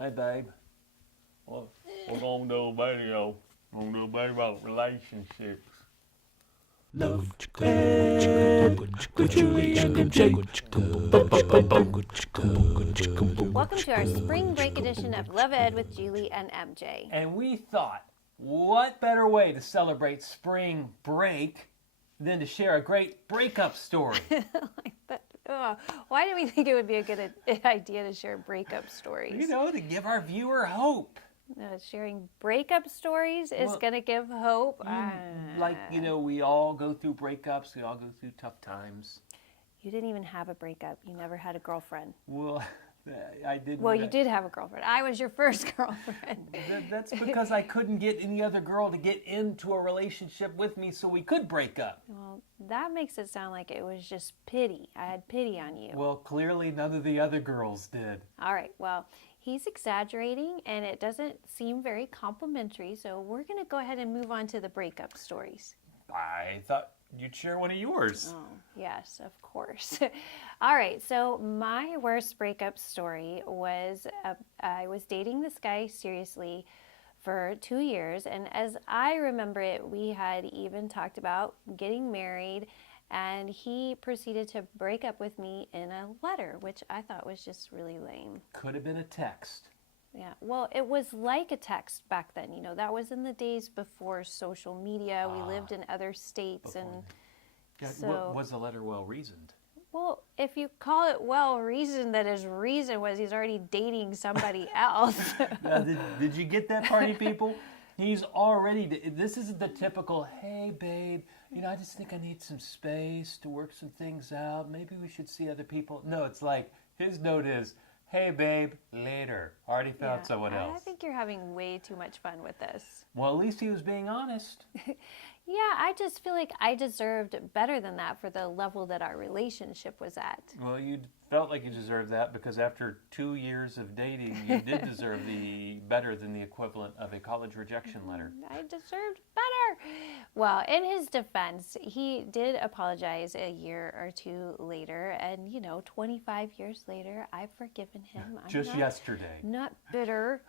Hey, babe. Well, we're gonna do a video. We're gonna do a video about relationships. Love with Julie and MJ. Welcome to our spring break edition of Love Ed with Julie and MJ. And we thought, what better way to celebrate spring break than to share a great breakup story? Why do we think it would be a good idea to share breakup stories? You know, to give our viewer hope. Sharing breakup stories is going to give hope. We all go through breakups. We all go through tough times. You didn't even have a breakup. You never had a girlfriend. Well, I didn't. Well, you did have a girlfriend. I was your first girlfriend. That's because I couldn't get any other girl to get into a relationship with me so we could break up. Well, that makes it sound like it was just pity. I had pity on you. Well, clearly none of the other girls did. All right, well, he's exaggerating and it doesn't seem very complimentary, so we're going to go ahead and move on to the breakup stories. I thought you'd share one of yours. Oh, yes, of course. All right, so my worst breakup story was I was dating this guy seriously for 2 years, and as I remember it, we had even talked about getting married, and he proceeded to break up with me in a letter, which I thought was just really lame. Could have been a text. Yeah, well, it was like a text back then. You know, that was in the days before social media. We lived in other states, and so... Was the letter well-reasoned? Well, if you call it well-reasoned, that his reason was he's already dating somebody else. Did you get that, party people? He's already... This isn't the typical, hey, babe, I just think I need some space to work some things out. Maybe we should see other people. No, it's like, his note is, hey, babe, later. Already found someone else. I think you're having way too much fun with this. Well, at least he was being honest. Yeah, I just feel like I deserved better than that for the level that our relationship was at. Well, you felt like you deserved that because after 2 years of dating, you did deserve better than the equivalent of a college rejection letter. I deserved better. Well, in his defense, he did apologize a year or two later, and 25 years later, I've forgiven him. Just yesterday. Not bitter.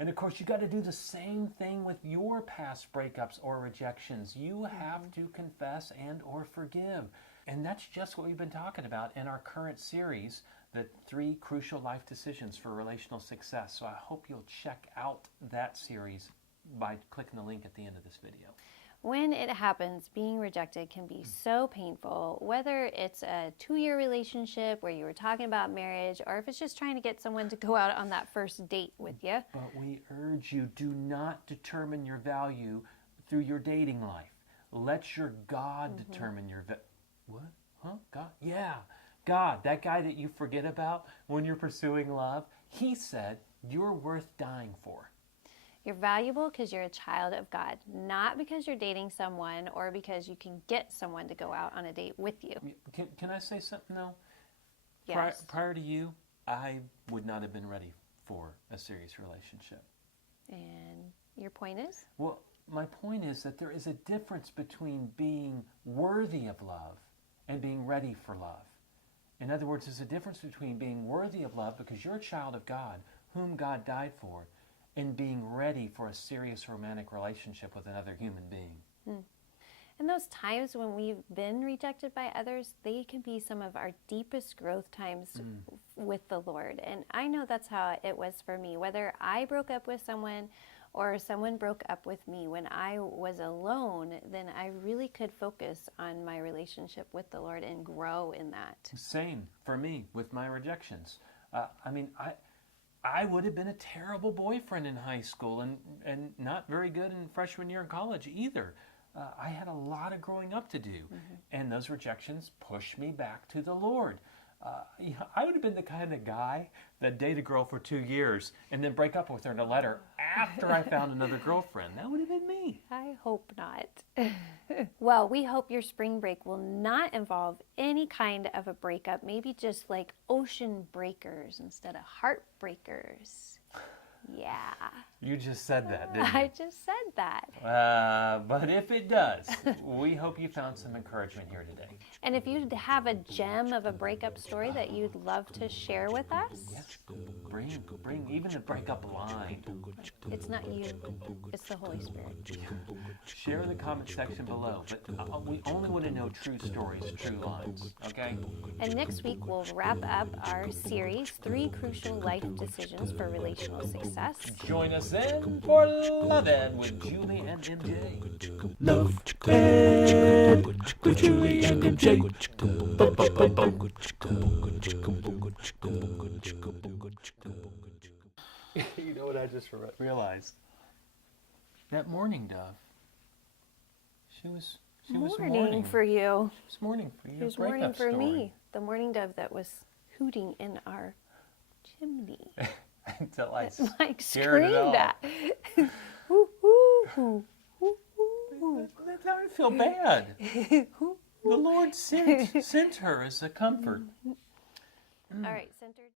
And of course, you got to do the same thing with your past breakups or rejections. You have to confess and or forgive. And that's just what we've been talking about in our current series, the 3 crucial life decisions for relational success. So I hope you'll check out that series by clicking the link at the end of this video. When it happens, being rejected can be so painful, whether it's a 2-year relationship where you were talking about marriage, or if it's just trying to get someone to go out on that first date with you. But we urge you, do not determine your value through your dating life. Let your God determine your What? Huh? God? Yeah. God, that guy that you forget about when you're pursuing love, he said you're worth dying for. You're valuable because you're a child of God, not because you're dating someone or because you can get someone to go out on a date with you. Can I say something, though? Yes. Prior to you, I would not have been ready for a serious relationship. And your point is? Well, my point is that there is a difference between being worthy of love and being ready for love. In other words, there's a difference between being worthy of love because you're a child of God, whom God died for, and being ready for a serious romantic relationship with another human being. And those times when we've been rejected by others, they can be some of our deepest growth times with the Lord. And I know that's how it was for me. Whether I broke up with someone or someone broke up with me, when I was alone, then I really could focus on my relationship with the Lord and grow in that. Same for me with my rejections. I would have been a terrible boyfriend in high school and not very good in freshman year in college either. I had a lot of growing up to do, and those rejections pushed me back to the Lord. I would have been the kind of guy that dated a girl for 2 years and then break up with her in a letter after I found another girlfriend. That would have been me. I hope not. Well, we hope your spring break will not involve any kind of a breakup, maybe just like ocean breakers instead of heartbreakers. Yeah. You just said that, didn't I you? just said that. But if it does, we hope you found some encouragement here today. And if you have a gem of a breakup story that you'd love to share with us, Yes. Bring even the breakup line. it's not you, it's the Holy Spirit. Share in the comment section below. But we only want to know true stories, true lines. Okay? And next week, we'll wrap up our series, 3 Crucial Life Decisions for Relational Success. Join us then for Love Ed with Julie and MJ. Love Ed with Julie and MJ. You know what I just realized? That mourning dove. She was Mourning for you. She was mourning for you. He was mourning for me. The mourning dove that was hooting in our chimney. Until I Mike scared it screamed off. at. Hoo, hoo, hoo, hoo, hoo, That's how I feel bad. hoo. The Lord sent her as a comfort. All right.